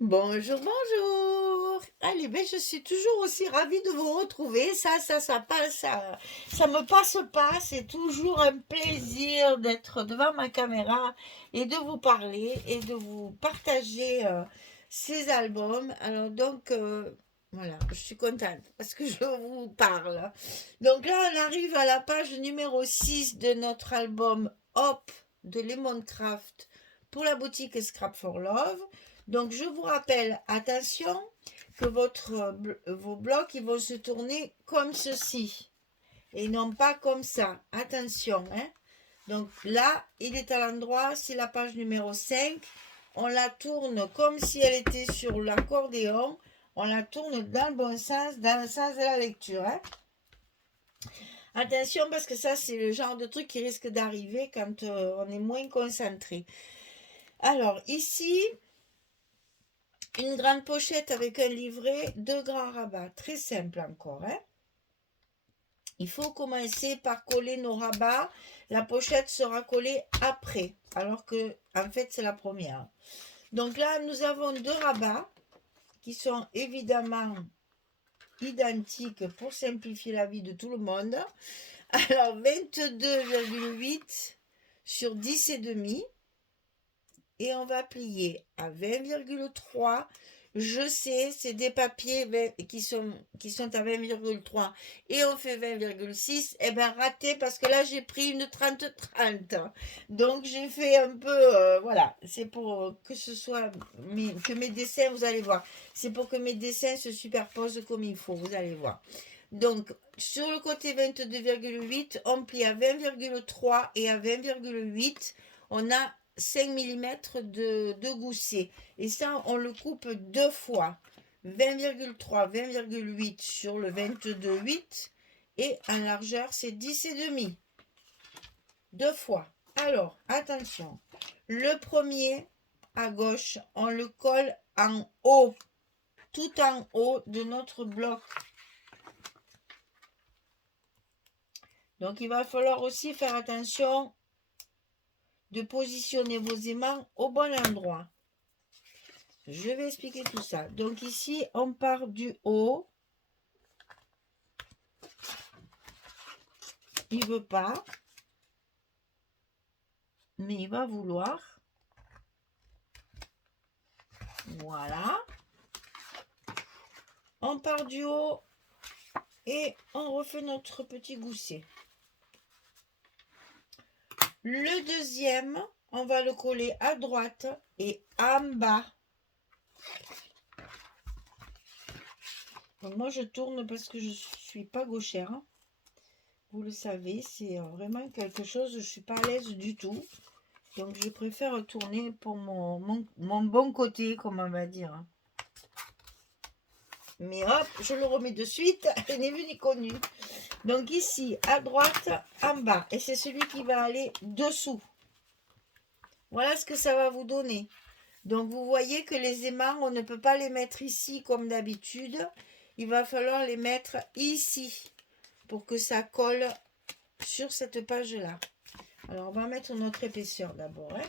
Bonjour, bonjour. Allez, ben, je suis toujours aussi ravie de vous retrouver. Ça passe, ça me passe pas. C'est toujours un plaisir d'être devant ma caméra et de vous parler et de vous partager ces albums. Alors donc, voilà, je suis contente parce que je vous parle. Donc là, on arrive à la page numéro 6 de notre album Hop de Lemoncraft pour la boutique Scrap for Love. Donc, je vous rappelle, attention, que vos blocs, ils vont se tourner comme ceci et non pas comme ça. Attention, hein. Donc là, il est à l'endroit, c'est la page numéro 5. On la tourne comme si elle était sur l'accordéon. On la tourne dans le bon sens, dans le sens de la lecture, hein. Attention parce que ça, c'est le genre de truc qui risque d'arriver quand on est moins concentré. Alors, ici, une grande pochette avec un livret, deux grands rabats. Très simple encore, hein. Il faut commencer par coller nos rabats. La pochette sera collée après, alors que en fait c'est la première. Donc là, nous avons deux rabats qui sont évidemment identiques pour simplifier la vie de tout le monde. Alors 22,8 sur 10 et demi. Et on va plier à 20,3. Je sais, c'est des papiers qui sont à 20,3 et on fait 20,6. Eh bien, raté parce que là, j'ai pris une 30-30. Donc, j'ai fait un peu. Voilà, c'est pour que ce soit. Que mes dessins, vous allez voir. C'est pour que mes dessins se superposent comme il faut, vous allez voir. Donc, sur le côté 22,8, on plie à 20,3 et à 20,8. On a 5 mm de gousset. Et ça, on le coupe deux fois. 20,3, 20,8 sur le 22,8. Et en largeur, c'est 10 et demi. Deux fois. Alors, attention. Le premier, à gauche, on le colle en haut. Tout en haut de notre bloc. Donc, il va falloir aussi faire attention de positionner vos aimants au bon endroit. Je vais expliquer tout ça. Donc ici, on part du haut. Il ne veut pas. Mais il va vouloir. Voilà. On part du haut. Et on refait notre petit gousset. Le deuxième, on va le coller à droite et en bas. Donc moi, je tourne parce que je ne suis pas gauchère. Vous le savez, c'est vraiment quelque chose, je ne suis pas à l'aise du tout. Donc je préfère tourner pour mon bon côté, comme on va dire. Mais hop, je le remets de suite, n'est vu ni connu. Donc ici, à droite, en bas. Et c'est celui qui va aller dessous. Voilà ce que ça va vous donner. Donc vous voyez que les aimants, on ne peut pas les mettre ici comme d'habitude. Il va falloir les mettre ici pour que ça colle sur cette page-là. Alors on va mettre notre épaisseur d'abord, hein.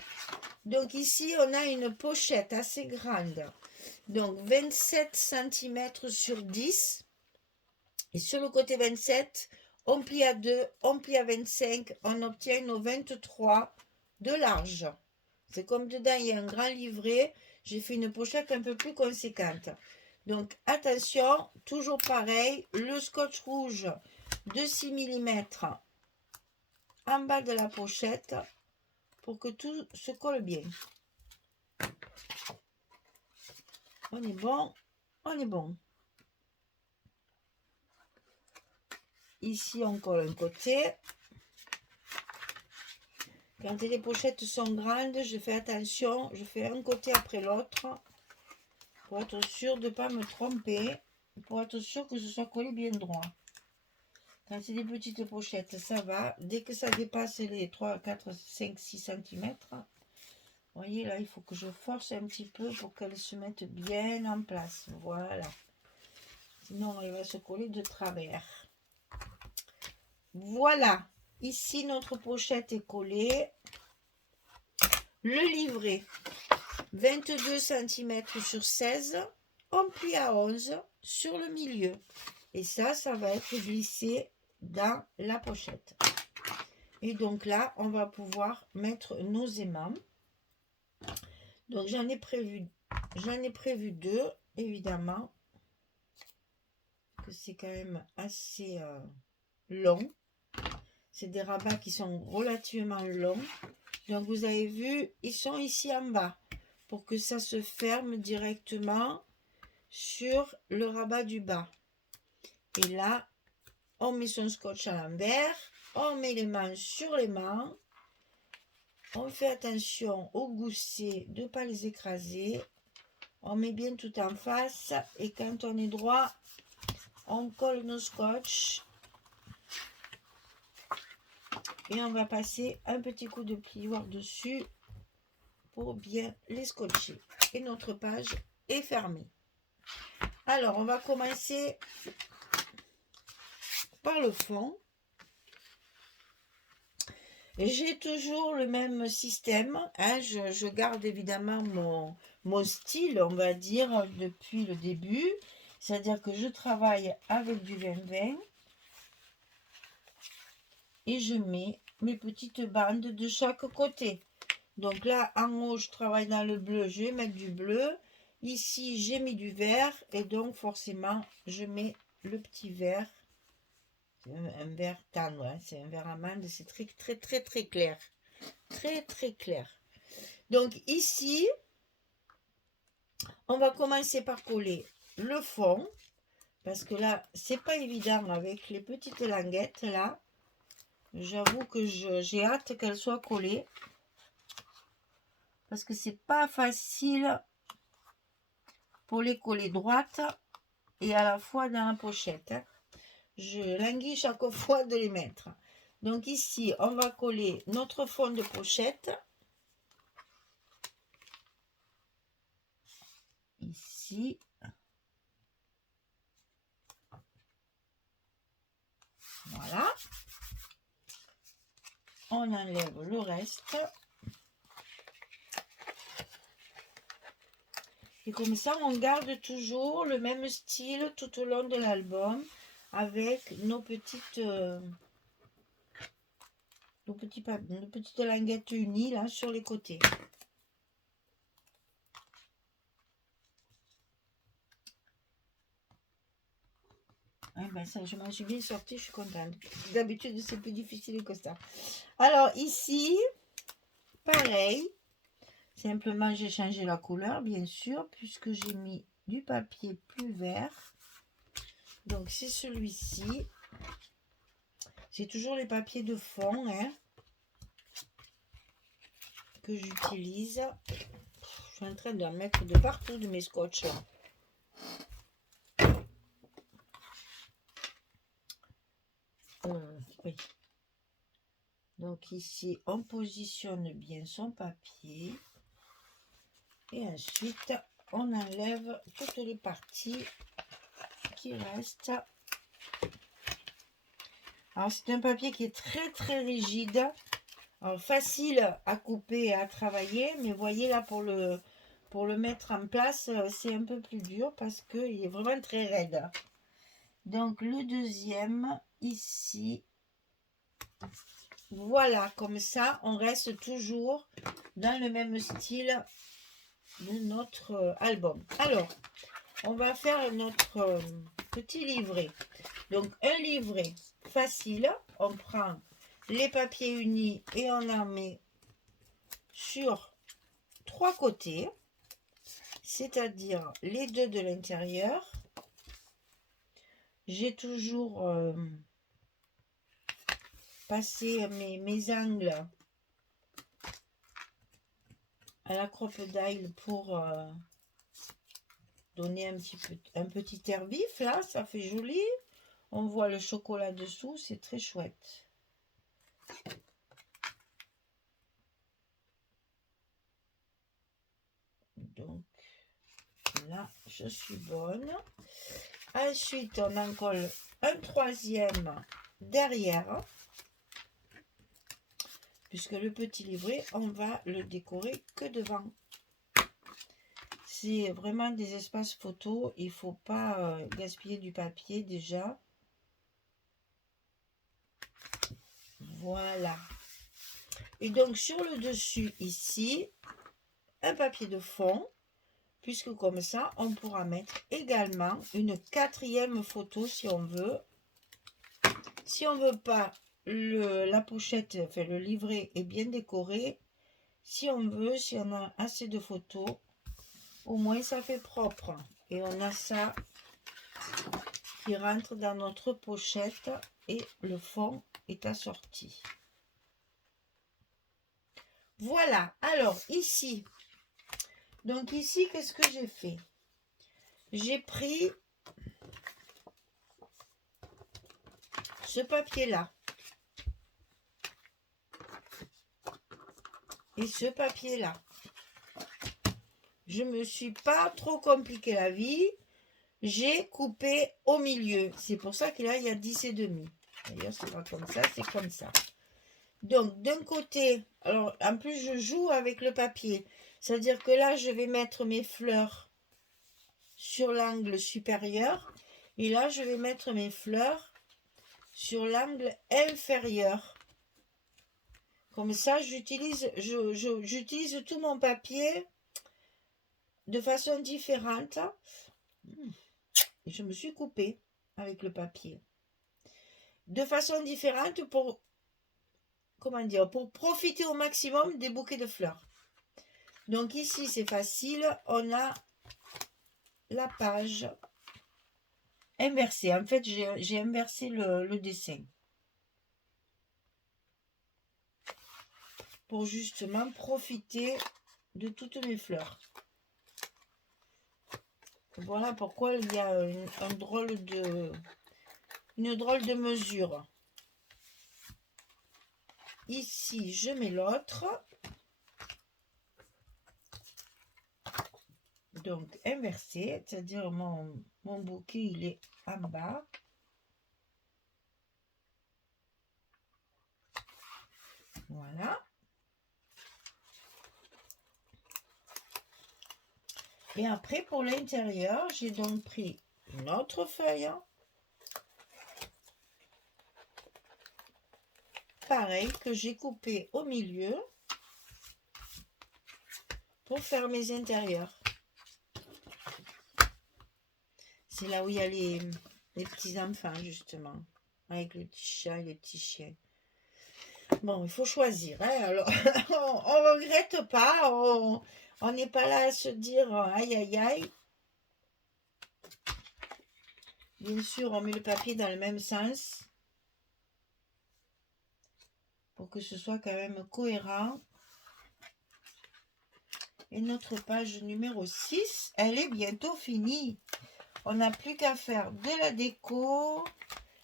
Donc ici, on a une pochette assez grande. Donc 27 cm sur 10. Et sur le côté 27, on plie à 2, on plie à 25. On obtient nos 23 de large. C'est comme dedans, il y a un grand livret. J'ai fait une pochette un peu plus conséquente. Donc attention, toujours pareil, le scotch rouge de 6 mm en bas de la pochette pour que tout se colle bien. On est bon, on est bon. Ici, on colle un côté. Quand les pochettes sont grandes, je fais attention. Je fais un côté après l'autre pour être sûr de ne pas me tromper. Pour être sûr que ce soit collé bien droit. Quand c'est des petites pochettes, ça va. Dès que ça dépasse les 3, 4, 5, 6 cm, vous voyez là, il faut que je force un petit peu pour qu'elles se mettent bien en place. Voilà. Sinon, elle va se coller de travers. Voilà. Ici, notre pochette est collée. Le livret. 22 cm sur 16, on plie à 11 sur le milieu. Et ça va être glissé dans la pochette. Et donc là, on va pouvoir mettre nos aimants. Donc j'en ai prévu 2, évidemment, que c'est quand même assez long. C'est des rabats qui sont relativement longs. Donc vous avez vu, ils sont ici en bas pour que ça se ferme directement sur le rabat du bas. Et là, on met son scotch à l'envers, on met les manches sur les manches, on fait attention aux goussets de ne pas les écraser, on met bien tout en face et quand on est droit, on colle nos scotch et on va passer un petit coup de plioir dessus pour bien les scotcher. Et notre page est fermée. Alors, on va commencer par le fond. J'ai toujours le même système. Hein, je garde évidemment mon style, on va dire, depuis le début. C'est-à-dire que je travaille avec du 20-20 et je mets mes petites bandes de chaque côté. Donc là, en haut, je travaille dans le bleu, je vais mettre du bleu. Ici, j'ai mis du vert et donc forcément, je mets le petit vert. Un vert tendre, hein, c'est un vert amande, c'est très clair. Très clair. Donc ici, on va commencer par coller le fond. Parce que là, c'est pas évident avec les petites languettes là. J'avoue que j'ai hâte qu'elles soient collées. Parce que c'est pas facile pour les coller droites et à la fois dans la pochette. Hein. Je languis chaque fois de les mettre. Donc ici, on va coller notre fond de pochette. Ici. Voilà. On enlève le reste. Et comme ça, on garde toujours le même style tout au long de l'album avec nos petites languettes unies là sur les côtés. Ah ben ça, je m'en suis bien sortie, je suis contente. D'habitude, c'est plus difficile que ça. Alors ici, pareil. Simplement, j'ai changé la couleur, bien sûr, puisque j'ai mis du papier plus vert. Donc, c'est celui-ci. J'ai toujours les papiers de fond hein, que j'utilise. Je suis en train de mettre de partout de mes scotch. Oui. Donc, ici, on positionne bien son papier. Et ensuite, on enlève toutes les parties qui restent. Alors, c'est un papier qui est très rigide. Alors, facile à couper et à travailler. Mais voyez là, pour le mettre en place, c'est un peu plus dur parce qu'il est vraiment très raide. Donc, le deuxième, ici. Voilà, comme ça, on reste toujours dans le même style de notre album. Alors, on va faire notre petit livret. Donc, un livret facile. On prend les papiers unis et on en met sur 3 côtés, c'est-à-dire les 2 de l'intérieur. J'ai toujours passé mes angles à la crocodile pour donner un petit air vif là, ça fait joli. On voit le chocolat dessous, c'est très chouette. Donc là, je suis bonne. Ensuite, on en colle un troisième derrière. Puisque le petit livret, on va le décorer que devant. c'est vraiment des espaces photos. Il faut pas gaspiller du papier déjà. Voilà. Et donc sur le dessus ici, un papier de fond, puisque comme ça, on pourra mettre également une 4e photo si on veut. Si on veut pas, la pochette, enfin le livret est bien décoré. Si on veut, si on a assez de photos, au moins ça fait propre. Et on a ça qui rentre dans notre pochette et le fond est assorti. Voilà, alors ici, donc ici, qu'est-ce que j'ai fait? J'ai pris ce papier-là et ce papier-là. Je me suis pas trop compliqué la vie. J'ai coupé au milieu. C'est pour ça que là, il y a 10 et demi. D'ailleurs, c'est pas comme ça, c'est comme ça. Donc, d'un côté, alors, en plus, je joue avec le papier. C'est-à-dire que là, je vais mettre mes fleurs sur l'angle supérieur. Et là, je vais mettre mes fleurs sur l'angle inférieur. Comme ça, j'utilise tout mon papier de façon différente. Et je me suis coupée avec le papier. De façon différente pour, comment dire, pour profiter au maximum des bouquets de fleurs. Donc ici, c'est facile. On a la page inversée. En fait, j'ai inversé le dessin. Pour justement profiter de toutes mes fleurs. Voilà pourquoi il y a une drôle de mesure. Ici, je mets l'autre. Donc, inversé, c'est-à-dire mon bouquet, il est en bas. Voilà. Et après, pour l'intérieur, j'ai donc pris une autre feuille. Pareil, que j'ai coupé au milieu pour faire mes intérieurs. C'est là où il y a les petits enfants, justement, avec le petit chat et le petit chien. Bon, il faut choisir, hein. Alors, on ne regrette pas, on n'est pas là à se dire aïe aïe aïe. Bien sûr, on met le papier dans le même sens pour que ce soit quand même cohérent. Et notre page numéro 6, elle est bientôt finie. On n'a plus qu'à faire de la déco,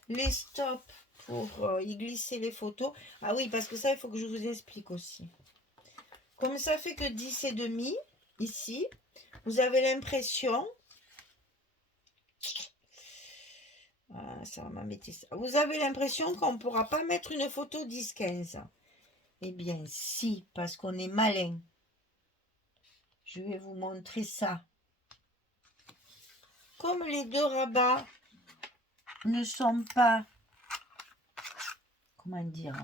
les stops pour y glisser les photos. Ah oui, parce que ça, il faut que je vous explique aussi. Comme ça fait que 10 et demi, ici, vous avez l'impression... Ah, ça va m'embêter ça. Vous avez l'impression qu'on ne pourra pas mettre une photo 10-15. Eh bien, si, parce qu'on est malin. Je vais vous montrer ça. Comme les deux rabats ne sont pas... Comment dire?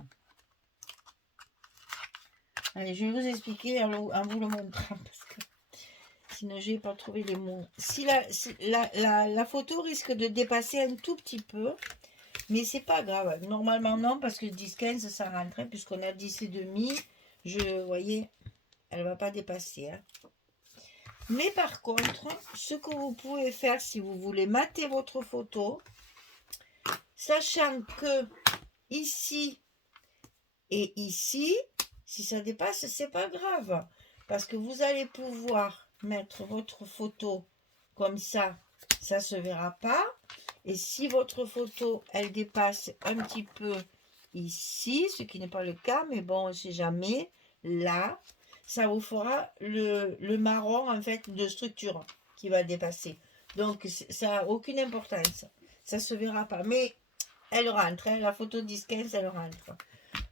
Allez, je vais vous expliquer en vous le montrant, parce que sinon je n'ai pas trouvé les mots. Si la photo risque de dépasser un tout petit peu, mais c'est pas grave. Normalement non, parce que 10-15 ça rentrait, puisqu'on a 10 et demi. Vous voyez, elle va pas dépasser. Hein. Mais par contre, ce que vous pouvez faire si vous voulez mater votre photo, sachant que ici et ici, si ça dépasse, c'est pas grave. Parce que vous allez pouvoir mettre votre photo comme ça se verra pas. Et si votre photo, elle dépasse un petit peu ici, ce qui n'est pas le cas, mais bon, on ne sait jamais, là, ça vous fera le marron, en fait, de structure qui va dépasser. Donc, ça n'a aucune importance. Ça ne se verra pas. Mais elle rentre, hein, la photo 10-15, elle rentre.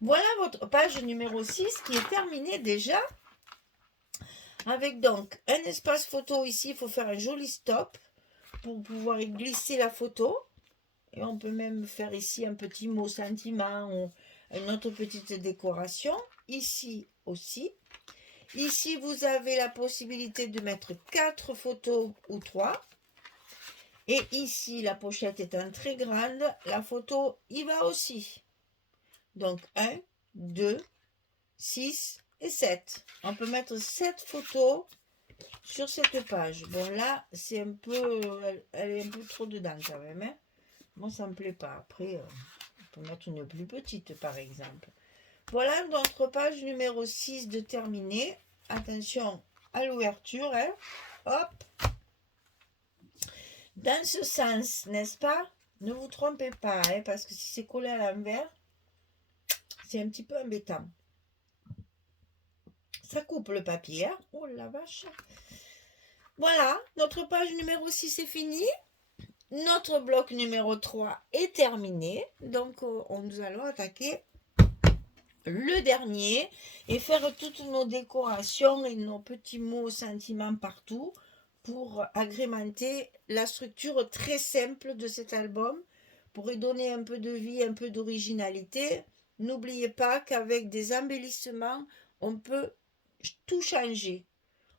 Voilà votre page numéro 6 qui est terminée déjà. avec donc un espace photo ici. Il faut faire un joli stop pour pouvoir y glisser la photo. Et on peut même faire ici un petit mot sentiment ou une autre petite décoration. Ici aussi. Ici, vous avez la possibilité de mettre 4 photos ou 3. Et ici, la pochette étant très grande, la photo y va aussi. Donc 1, 2, 6 et 7. On peut mettre 7 photos sur cette page. Bon là, c'est un peu, elle est un peu trop dedans quand même. Hein. Moi, ça me plaît pas. Après, on peut mettre une plus petite par exemple. Voilà notre page numéro 6 de terminée. Attention à l'ouverture. Hein. Hop. Dans ce sens, n'est-ce pas? Ne vous trompez pas, hein, parce que si c'est collé à l'envers, c'est un petit peu embêtant. Ça coupe le papier. Hein. Oh la vache. Voilà, notre page numéro 6 est finie. Notre bloc numéro 3 est terminé. Donc, nous allons attaquer le dernier et faire toutes nos décorations et nos petits mots sentiments partout pour agrémenter la structure très simple de cet album, pour y donner un peu de vie, un peu d'originalité. N'oubliez pas qu'avec des embellissements, on peut tout changer.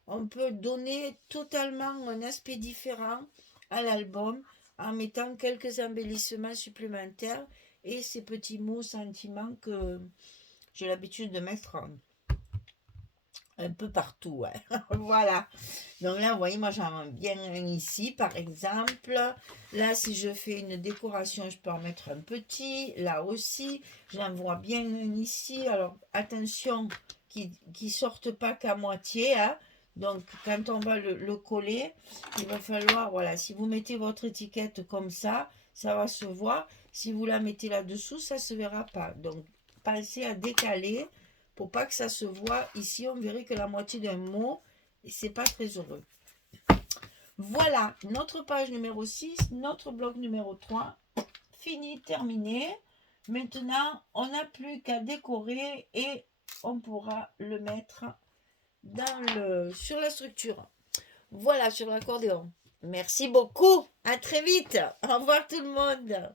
On peut donner totalement un aspect différent à l'album en mettant quelques embellissements supplémentaires et ces petits mots sentiments que j'ai l'habitude de mettre un peu partout. Hein. Voilà. Donc là, vous voyez, moi j'en mets bien un ici, par exemple. Là, si je fais une décoration, je peux en mettre un petit. Là aussi, j'en vois bien un ici. Alors, attention qu'il ne sorte pas qu'à moitié. Hein. Donc, quand on va le coller, il va falloir, voilà, si vous mettez votre étiquette comme ça va se voir. Si vous la mettez là-dessous, ça ne se verra pas. Donc, pensez à décaler pour pas que ça se voit. Ici, on verrait que la moitié d'un mot et c'est pas très heureux. Voilà, notre page numéro 6, notre bloc numéro 3, fini, terminé. Maintenant, on n'a plus qu'à décorer et on pourra le mettre sur la structure. Voilà, sur l'accordéon. Merci beaucoup, à très vite. Au revoir tout le monde.